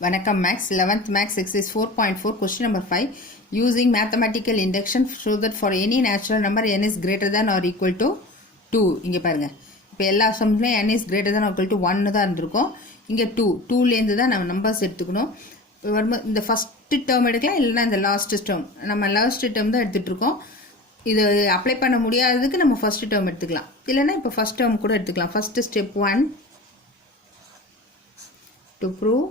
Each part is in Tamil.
Vanakkam Max 11th Max exercise 4.4 question number 5 using mathematical induction show that for any natural number n is greater than or equal to 2 இங்க பாருங்க இப்போ எல்லா சம்ஸ்லயும் n is greater than or equal to 1 தான் இருந்திருக்கும் இங்க 2 ல இருந்து தான் நம்ம நம்பர்ஸ் எடுத்துக்கணும் இந்த ஃபர்ஸ்ட் டேர்ம் எடுக்கலாம் இல்லனா இந்த லாஸ்ட் டேர்ம் நம்ம லாஸ்ட் டேர்ம் தான் எடுத்துட்டு இருக்கோம் இது அப்ளை பண்ண முடியாததுக்கு நம்ம ஃபர்ஸ்ட் டேர்ம் எடுத்துக்கலாம் இல்லனா இப்போ ஃபர்ஸ்ட் டேர்ம் கூட எடுத்துக்கலாம் first step 1 to prove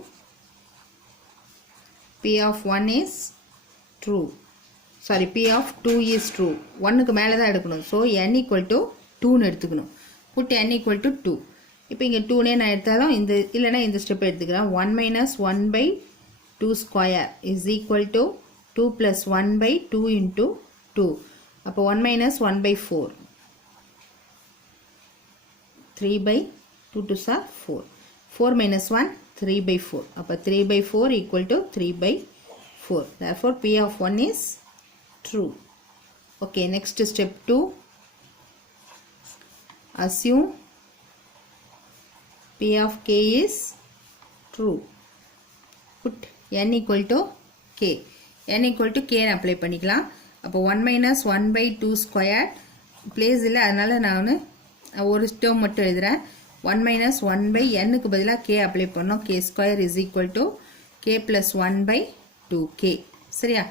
P of 1 is true. Sorry, P of 2 is true. 1 க்கு மேல தான் எடுக்கணும். So n equal to 2 னு எடுத்துக்கணும். Put n equal to 2. இப்போ இங்க 2 னே நான் எடுத்தாலும் இந்த இல்லனா இந்த ஸ்டெப் எடுத்துக்கிறேன். 1 minus 1 by 2 square is equal to 2 plus 1 by 2 into 2. அப்போ 1 minus 1 by 4. 3 by 2 to 4. 4 minus 1 3 by 4. அப்போ 3 by 4 equal to 3 by 4. Therefore, P of 1 is true. Okay, next step 2. Assume P of k is true. Put n equal to k. n equal to k apply பண்ணிக்கலாம். அப்போ 1 minus 1 by 2 square place இல்லை அதனால நான் ஒரு term மட்டும் எழுதுறேன் 1 minus 1 by n க்கு பதிலா k அப்ளை பண்ணோம் k square is equal to k plus 1 by 2k சரியா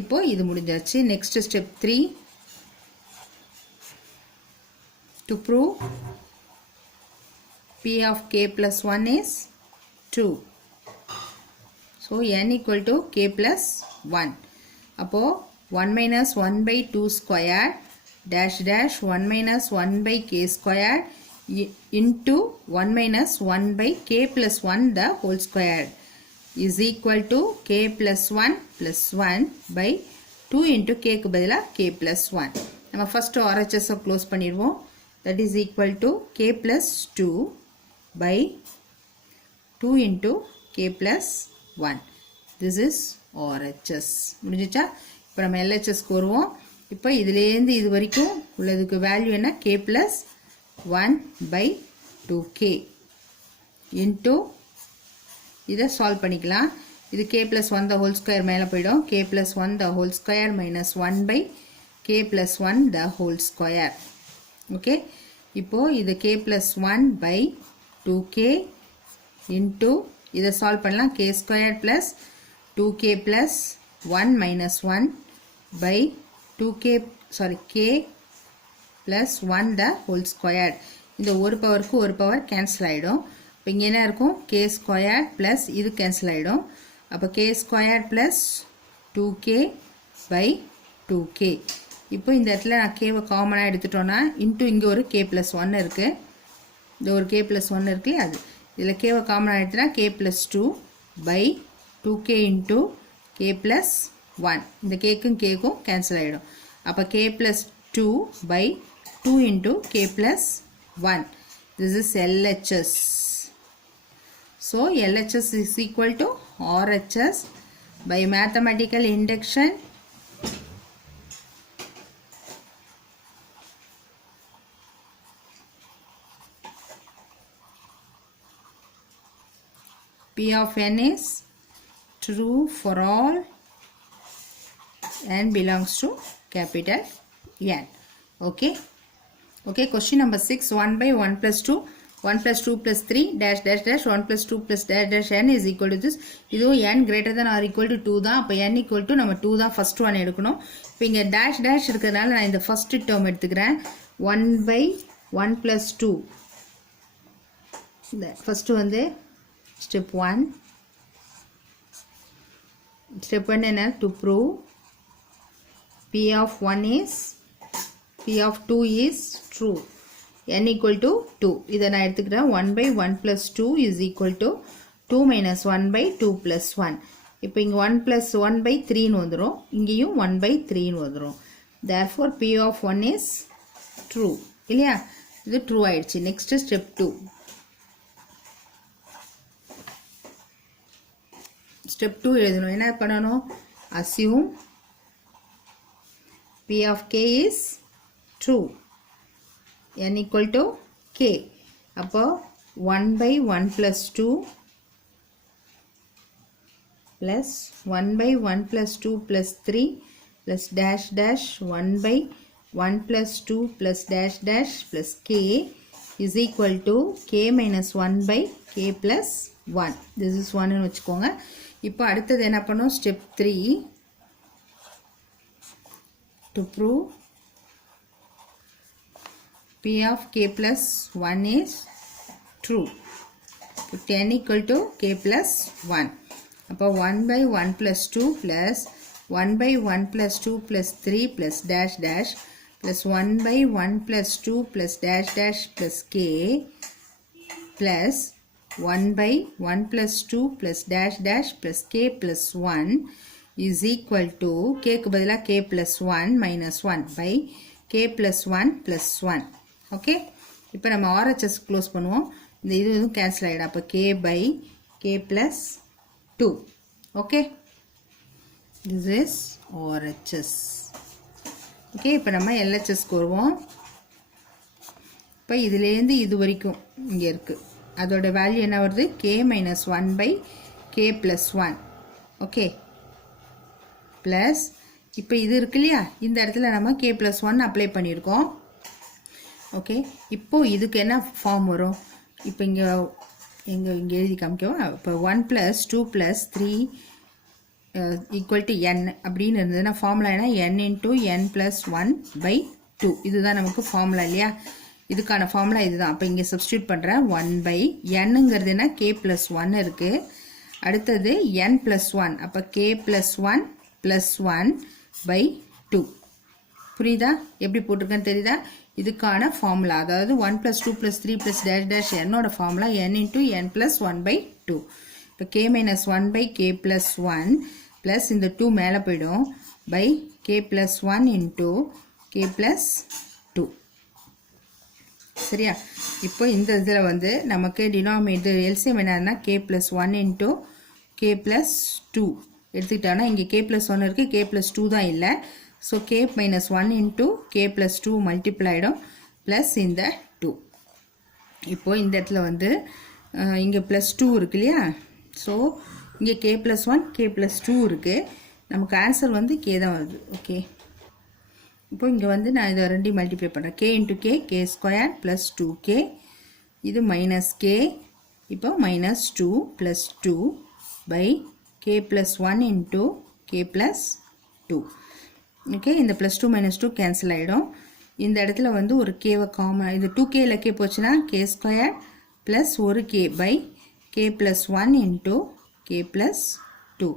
இப்போ இது முடிஞ்சாச்சு next step 3 to prove p of k plus 1 is 2 so n equal to k plus 1 அப்போ 1 minus 1 by 2 square dash dash 1 minus 1 by k square into 1 minus 1 by k plus 1 the whole square is equal to k plus 1 plus 1 by 2 into k க்கு பதிலா k plus 1 நம்ம first RHS close பண்ணிடுவோம் that is equal to k plus 2 by 2 into k plus 1 this is RHS முடிஞ்சிச்சா இப்போ நம்ம LHS வருவோம் இப்போ இதிலேருந்து இது வரைக்கும் உள்ளதுக்கு வேல்யூ என்ன k plus 1 by 2k into இதை சால்வ் பண்ணிக்கலாம் இது k plus 1 the whole square மேலே போயிடும் k plus 1 the whole square minus 1 by k plus 1 the whole square okay இப்போ இது k plus 1 by 2k into இதை சால்வ் பண்ணலாம் k square plus 2k plus 1 minus 1 by 2k sorry k plus 1 the whole square இந்த ஒரு பவருக்கு ஒரு பவர் கேன்சல் ஆயிடும் இப்போ இங்க என்ன இருக்கும் k square plus இது கேன்சல் ஆயிடும் அப்போ k square plus 2k by 2k இப்போ இந்த இடத்துல நான் k வை காமனா எடுத்துட்டோம்னா into இங்க ஒரு k plus 1 இருக்கு இந்த ஒரு k plus 1 இருக்கு அது இதுல k வை காமனா எடுத்தா k plus 2 by 2k into k plus 1 இந்த k க்கும் k க்கும் கேன்சல் ஆயிடும் அப்போ k plus 2 by 2 into k plus 1 this is LHS so LHS is equal to RHS by mathematical induction P of n is true for all n belongs to capital N okay okay question number 6 1 by 1 plus 2 1 plus 2 plus 3 dash dash dash 1 plus 2 plus dash dash n is equal to this இதுவும் n greater than or equal to 2 தான் அப்போ n equal to நம்ம 2 தான் first one எடுக்கணும் இப்போ இங்க dash dash இருக்கிறதுனால நான் இந்த first term எடுத்துக்கிறேன் 1 by 1 plus 2 இந்த first வந்து step 1 step 1 என்ன to prove P of 1 is P of 2 is true n equal to 2 இதை நான் எடுத்துக்கிறேன் 1 by 1 plus 2 is equal to 2 minus 1 by 2 plus 1 இப்போ இங்க 1 plus 1 by 3 னு வந்துரும் இங்கேயும் 1 by 3 னு வந்துரும் therefore P of 1 is true இல்லையா இது true ஆயிடுச்சு next step 2 step 2 எழுதணும் என்ன பண்ணணும் assume P of k is true n equal to k அப்போ 1 by 1 plus 2 plus 1 by 1 plus 2 plus 3 plus dash dash 1 by 1 plus 2 plus dash dash plus k is equal to k minus 1 by k plus 1. This is 1 ன்னு வச்சுக்கோங்க. இப்போ அடுத்தது என்ன பண்ணோம்? Step 3 to prove p of k plus 1 is true. Put n equal to k plus 1. அப்போ 1 by 1 plus 2 plus 1 by 1 plus 2 plus 3 plus dash dash plus 1 by 1 plus 2 plus dash dash plus k plus 1 by 1 plus 2 plus dash dash plus k plus 1 is equal to k க்கு பதிலா k plus 1 minus 1 by k plus 1 plus 1. Okay? இப்போ நம்ம RHS க்ளோஸ் பண்ணுவோம். இந்த இதுவும் கேன்சல் ஆகிடும். அப்போ k by k plus 2. Okay? This is RHS. Okay? இப்போ நம்ம LHS வருவோம். இப்போ இதிலேருந்து இது வரைக்கும் இங்கே இருக்குது. அதோட வேல்யூ என்ன வருது? k minus 1 by k plus 1. Okay plus இப்போ இது இருக்கு இல்லையா, இந்த இடத்துல நம்ம k plus 1 அப்ளை பண்ணியிருக்கோம். ஓகே, இப்போது இதுக்கு என்ன ஃபார்ம் வரும்? இப்போ இங்கே எழுதி காமிக்கவா? இப்போ 1 plus 2 plus 3 equal to n அப்படின்னு இருந்ததுன்னா ஃபார்முலா என்ன? n into n plus 1 by 2. இதுதான் நமக்கு ஃபார்முலா இல்லையா? இதுக்கான ஃபார்முலா இதுதான். அப்போ இங்கே சப்ஸ்டியூட் பண்ணுறேன். 1 by nங்கிறது என்ன? k plus 1 இருக்குது. அடுத்தது n plus 1. அப்போ k plus 1 plus 1 by 2. புரியுதா? எப்படி போட்டிருக்கேன்னு தெரியுதா? இதுக்கான ஃபார்முலா, அதாவது 1 plus 2 plus 3 plus dash dash என்னோட formula n into n plus 1 by 2. இப்போ k minus 1 by k plus 1 plus இந்த 2 மேலே போயிடும் by k plus 1 into k plus 2. சரியா? இப்போ இந்த இதில் வந்து நமக்கு டினாமினேட்டர் எல்சிஎம் என்னன்னா k plus 1 into k plus 2 எடுத்துக்கிட்டோன்னா இங்கே k plus 1 இருக்குது, k plus 2 தான் இல்லை. So k minus 1 into k plus 2 multiply ஆகிடும் ப்ளஸ் இந்த 2. இப்போது இந்த இடத்துல வந்து இங்கே ப்ளஸ் 2 இருக்கு இல்லையா? ஸோ இங்கே k plus 1 k plus 2 இருக்குது. நமக்கு ஆன்சர் வந்து k தான் வருது. ஓகே, இப்போ இங்கே வந்து நான் இதை ரெண்டையும் மல்டிப்ளை பண்ணுறேன். k into k, k square plus 2k, இது மைனஸ் k, இப்போ minus 2 plus 2 by k plus 1 into k plus 2. Okay, இந்த ப்ளஸ் 2 மைனஸ் 2 கேன்சல் ஆகிடும். இந்த இடத்துல வந்து ஒரு கேவை காமன், இது 2k இல்லை k போச்சுன்னா k ஸ்கொயர் ப்ளஸ் ஒரு k by k plus 1 into k plus 2.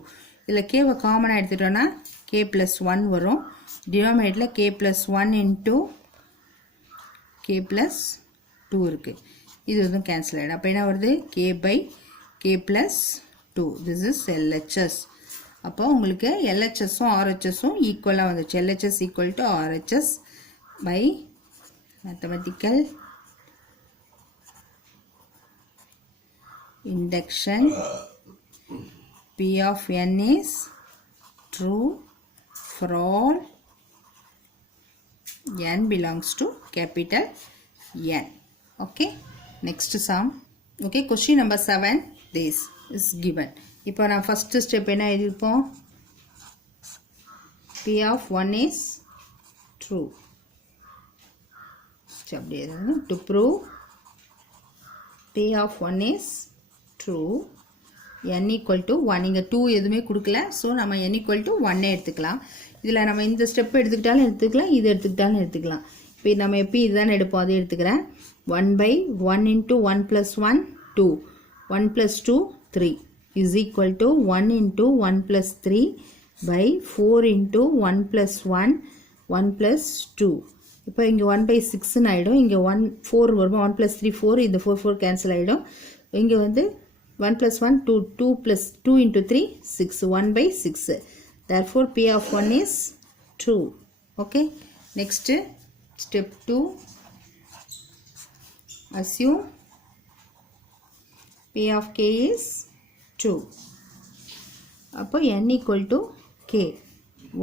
இதில் கேவை காமனாக எடுத்துட்டோன்னா k plus 1 வரும். டினாமினேட்டரில் k plus 1 into k plus 2 இருக்குது. இது வந்து கேன்சல் ஆகிடும். அப்போ என்ன வருது? k by k plus 2. This is LHS. அப்போ உங்களுக்கு LHSம் RHSம் ஈக்குவலாக வந்துச்சு. LHS equal to RHS by mathematical induction. P of n is true for all n belongs to capital N. Okay, next sum. Okay, question number 7. This is given. இப்போ நான் ஃபர்ஸ்ட் ஸ்டெப் என்ன எழுதிருப்போம்? P of 1 is true. அப்படியே to prove P of 1 is true, n equal to 1. இங்கே 2 எதுவுமே கொடுக்கல, ஸோ நம்ம n equal to 1 எடுத்துக்கலாம். இதில் நம்ம இந்த ஸ்டெப் எடுத்துக்கிட்டாலும் எடுத்துக்கலாம், இது எடுத்துக்கிட்டாலும் எடுத்துக்கலாம். இப்போ நம்ம எப்போ இதுதான் எடுப்போம், அதை எடுத்துக்கிறேன். 1 by 1 into 1 plus 1 2, 1 plus 2 3 is equal to 1 into 1 plus 3 by 4 into 1 plus 1 1 plus 2. இப்போ இங்கே 1 by 6 ஆகிடும். இங்கே 1 4 வரும். 1 plus 3 4, இந்த 4 4 கேன்சல் ஆகிடும். இங்கே வந்து 1 plus 1 2, 2 plus 2 into 3 6, 1 by 6. Therefore P of 1 is true. Okay, next step 2. Assume P of k is 2. அப்போ n equal to k.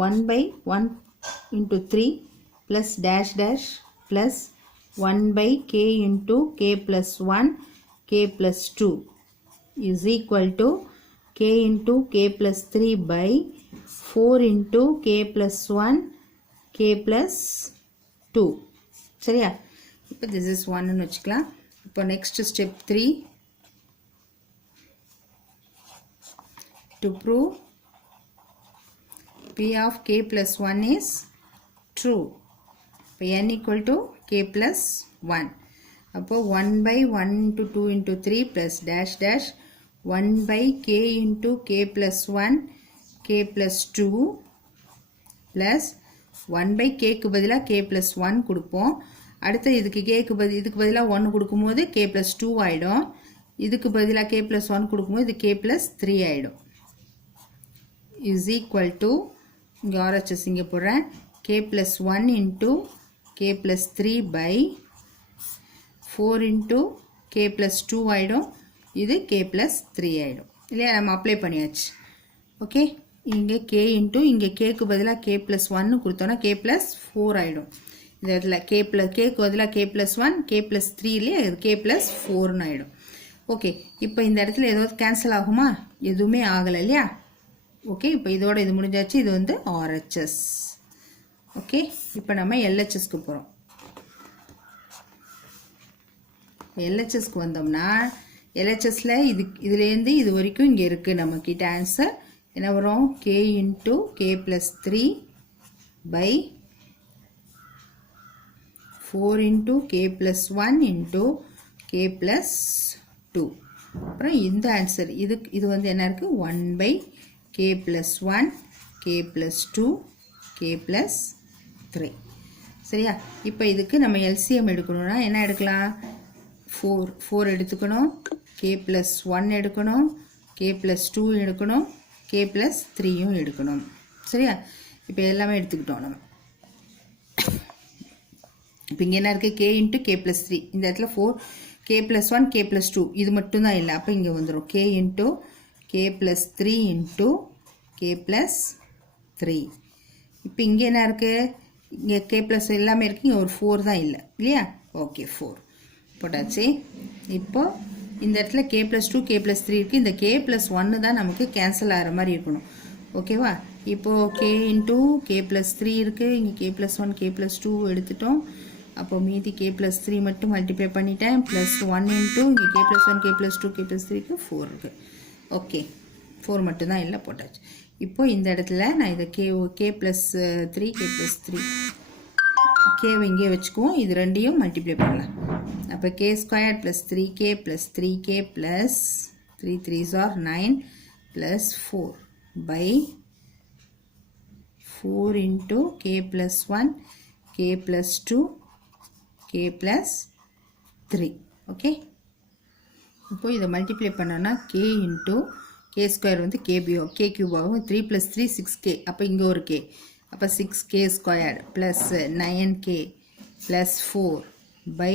1 by 1 into 3 plus dash dash plus 1 by k into k plus 1 k plus 2 is equal to k into k plus 3 by 4 into k plus 1 k plus 2. சரியா? இப்போ this is 1 ன்னு வச்சுக்கலாம். இப்போ next step 3. To prove p of k plus 1 is true. இப்போ n equal to k plus 1. அப்போ 1 by 1 into 2 into 3 plus dash dash 1 by k into k plus 1 k plus 2 plus 1 by k க்கு பதிலா k plus 1 கொடுப்போம். அடுத்து இதுக்கு இதுக்கு பதிலா 1 கொடுக்கும்போது k plus 2 ஆயிடும். இதுக்கு பதிலா k plus 1 கொடுக்கும்போது இது k plus 3 ஆயிடும். is equal to இங்கே RHS இங்கே போடுறேன் k plus 1 into k plus 3 by 4 into k plus 2 ஆயிடும். இது k plus 3 ஆயிடும். இல்லையா நம்ம அப்ளை பண்ணியாச்சு. ஓகே இங்கே k into இங்கே k க்கு பதிலாக k plus 1 கொடுத்தோன்னா k plus 4 ஆயிடும். இந்த இடத்துல k க்கு பதிலாக k plus 1 k plus 3 இல்லையா இது k plus 4 ஆயிடும். ஓகே இப்போ இந்த இடத்துல ஏதாவது கேன்சல் ஆகுமா? எதுவுமே ஆகலை இல்லையா? ஓகே இப்போ இதோட இது முடிஞ்சாச்சு. இது வந்து RHS. ஓகே இப்போ நம்ம LHSக்கு போகிறோம். LHSக்கு வந்தோம்னா LHSல இதுலேருந்து இது வரைக்கும் இங்கே இருக்குது நம்மக்கிட்ட ஆன்சர் என்ன வரும்? k into k plus 3 by 4 into k plus 1 into k plus 2. அப்புறம் இந்த ஆன்சர் இது வந்து என்ன இருக்குது? 1 by k plus 1 k plus 2 k plus 3. சரியா? இப்போ இதுக்கு நம்ம LCM எடுக்கணும்னா என்ன எடுக்கலாம்? 4 எடுத்துக்கணும், k plus 1 எடுக்கணும், k plus 2 எடுக்கணும், k plus 3யும் எடுக்கணும். சரியா? இப்போ எல்லாமே எடுத்துக்கிட்டோம் நம்ம. இப்போ இங்கே என்ன இருக்குது? k into k plus 3. இந்த இடத்துல 4 k plus 1 k plus 2 இது மட்டும்தான் இல்லை. அப்போ இங்கே வந்துடும் k into k plus 3 into k plus 3. இப்போ இங்கே என்ன இருக்குது? இங்கே k plus எல்லாமே இருக்குது. இங்கே ஒரு 4 தான் இல்லை இல்லையா? ஓகே 4 போட்டாச்சு. இப்போ இந்த இடத்துல k plus 2 k plus 3 இருக்குது. இந்த k plus 1 தான் நமக்கு கேன்சல் ஆகிற மாதிரி இருக்கணும். ஓகேவா? இப்போது k into k plus 3 இருக்குது. இங்கே k plus 1 k plus 2 எடுத்துட்டோம். அப்போ மீதி k plus 3 மட்டும் மல்டிப்ளை பண்ணிட்டேன். ப்ளஸ் 1 into இங்கே k plus 1 k plus 2 k plus 3க்கு 4 இருக்குது. ஓகே 4 மட்டும்தான் இல்லை போட்டாச்சு. இப்போ இந்த இடத்துல நான் இதை k plus 3 k plus 3 கேவை இங்கே வச்சுக்குவோம். இது ரெண்டையும் மல்டிப்ளை பண்ணலாம். அப்போ k square plus 3k plus 3k plus 3 3s are 9 plus 4 by 4 into k plus 1 k plus 2 k plus 3. Okay இப்போ இதை மல்டிப்ளை பண்ணோன்னா k into k ஸ்கொயர் வந்து k கியூப் ஆகும். 3 + 3 6k. அப்போ இங்கே ஒரு k. அப்போ 6k squared plus 9k plus 4 by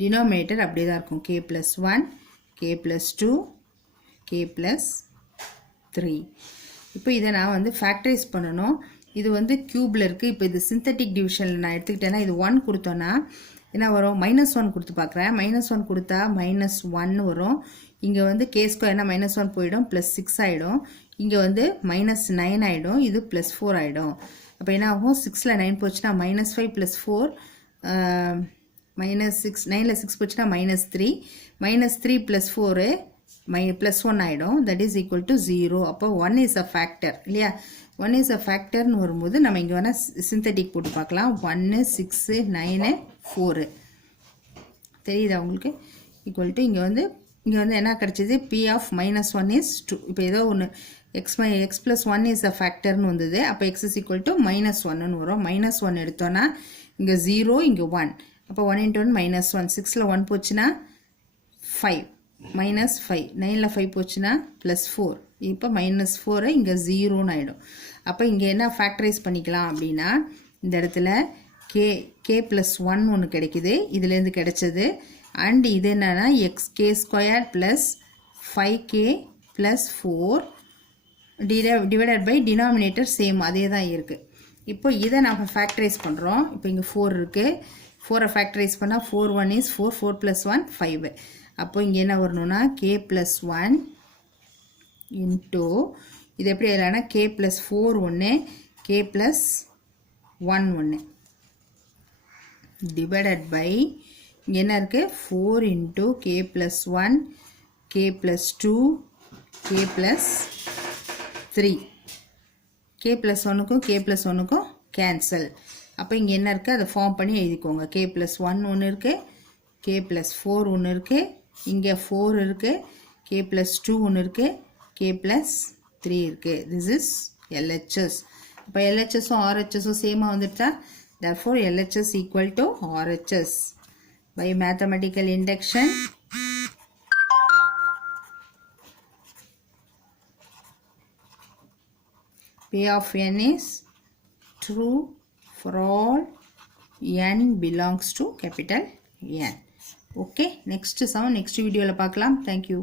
denominator அப்படியே தான் இருக்கும். k plus 1 k plus 2 k plus 3. இப்போ இதை நான் வந்து ஃபேக்டரைஸ் பண்ணணும். இது வந்து க்யூபில் இருக்குது. இப்போ இது சிந்தட்டிக் டிவிஷனில் நான் எடுத்துக்கிட்டேன்னா இது 1 கொடுத்தோன்னா என்ன வரும்? -1 கொடுத்து பார்க்குறேன். -1 கொடுத்தா -1 வரும். இங்கே வந்து k ஸ்கொயர்னா -1 போயிடும், ப்ளஸ் 6 ஆகிடும். இங்கே வந்து -9 ஆகிடும், இது +4 ஆகிடும். அப்போ என்ன ஆகும்? 6ல் 9 போச்சுன்னா -5 + 4 -6 9ல் 6 போச்சுன்னா -3 -3 + 4 +1 ஆகிடும். That is equal to 0. அப்போ 1 இஸ் அ ஃபேக்டர் இல்லையா? 1 இஸ் அ ஃபேக்டர்னு வரும்போது நம்ம இங்கே வேணால் சிந்தட்டிக் போட்டு பார்க்கலாம். 1 6 9 4 தெரியுதா உங்களுக்கு? ஈக்குவல் டு இங்கே வந்து என்ன கிடச்சிது? p of -1 is 2. இப்போ ஏதோ ஒன்று x plus 1 is a factorன்னு வந்தது. அப்போ x is equal to -1ன்னு வரும். -1 எடுத்தோன்னா இங்கே 0 இங்கே 1. அப்போ 1 into 1 -1. 6ல் 1 போச்சுன்னா 5 -5 9ல் 5 போச்சுன்னா +4. இப்போ -4 இங்கே 0ன்னு ஆகிடும். அப்போ இங்கே என்ன ஃபேக்டரைஸ் பண்ணிக்கலாம் அப்படின்னா இந்த இடத்துல k plus 1 ஒன்று கிடைக்குது. இதுலேருந்து கிடைச்சது. அண்ட் இது என்னன்னா k square plus 5k plus 4 divided by denominator same அதே தான் இருக்குது. இப்போ இதை நம்ம ஃபேக்டரைஸ் பண்ணுறோம். இப்போ இங்கே 4 இருக்குது. 4 ஃபேக்டரைஸ் பண்ணால் 4 1 is 4 4 + 1 5. அப்போ இங்கே என்ன வரணும்னா k plus 1 into இது எப்படி எழுதலாம்னா k plus 4 ஒன்று k plus 1 ஒன்று divided by இங்கே என்ன இருக்குது 4 into k plus 1 k plus 2 k plus 3 k plus 1க்கும் k plus 1க்கும் cancel அப்போ இங்கே என்ன இருக்குது அதை ஃபார்ம் பண்ணி எழுதிக்கோங்க k plus 1 ஒன்று இருக்குது k plus 4 ஒன்று இருக்குது இங்கே 4 இருக்குது k plus 2 ஒன்று இருக்குது k plus 3 இருக்குது this is LHS அப்போ LHSும் RHSும் சேமாக வந்துடுச்சா therefore LHS equal to RHS by mathematical induction P of n is true for all n belongs to capital N. Okay, next sum next video la paakalam. Thank you.